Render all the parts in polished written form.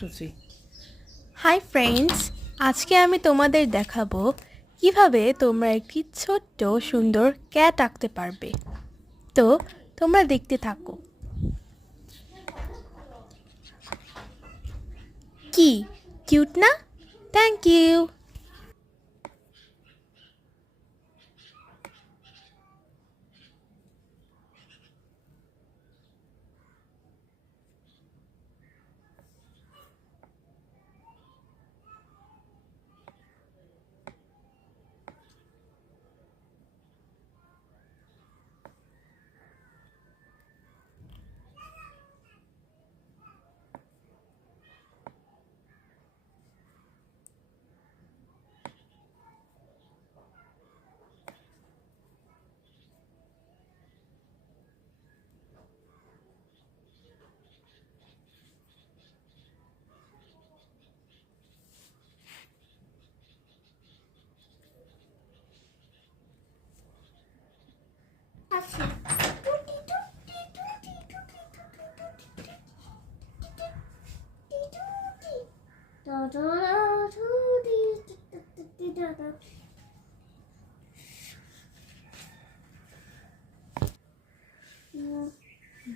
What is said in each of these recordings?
to see. Hi friends, আজকে আমি তোমাদের দেখাবো কিভাবে তোমরা একটি ছোট্ট সুন্দর ক্যাট আঁকতে পারবে। তো তোমরা দেখতে থাকো। কি কিউট না? Thank you.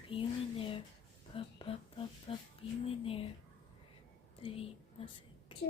Billionaire, billionaire, the message.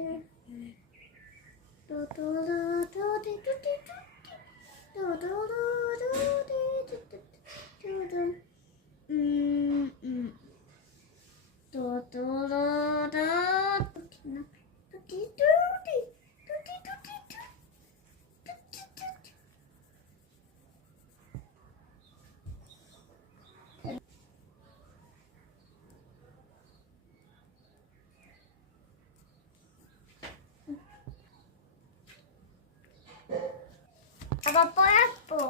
আবার পড়াবো।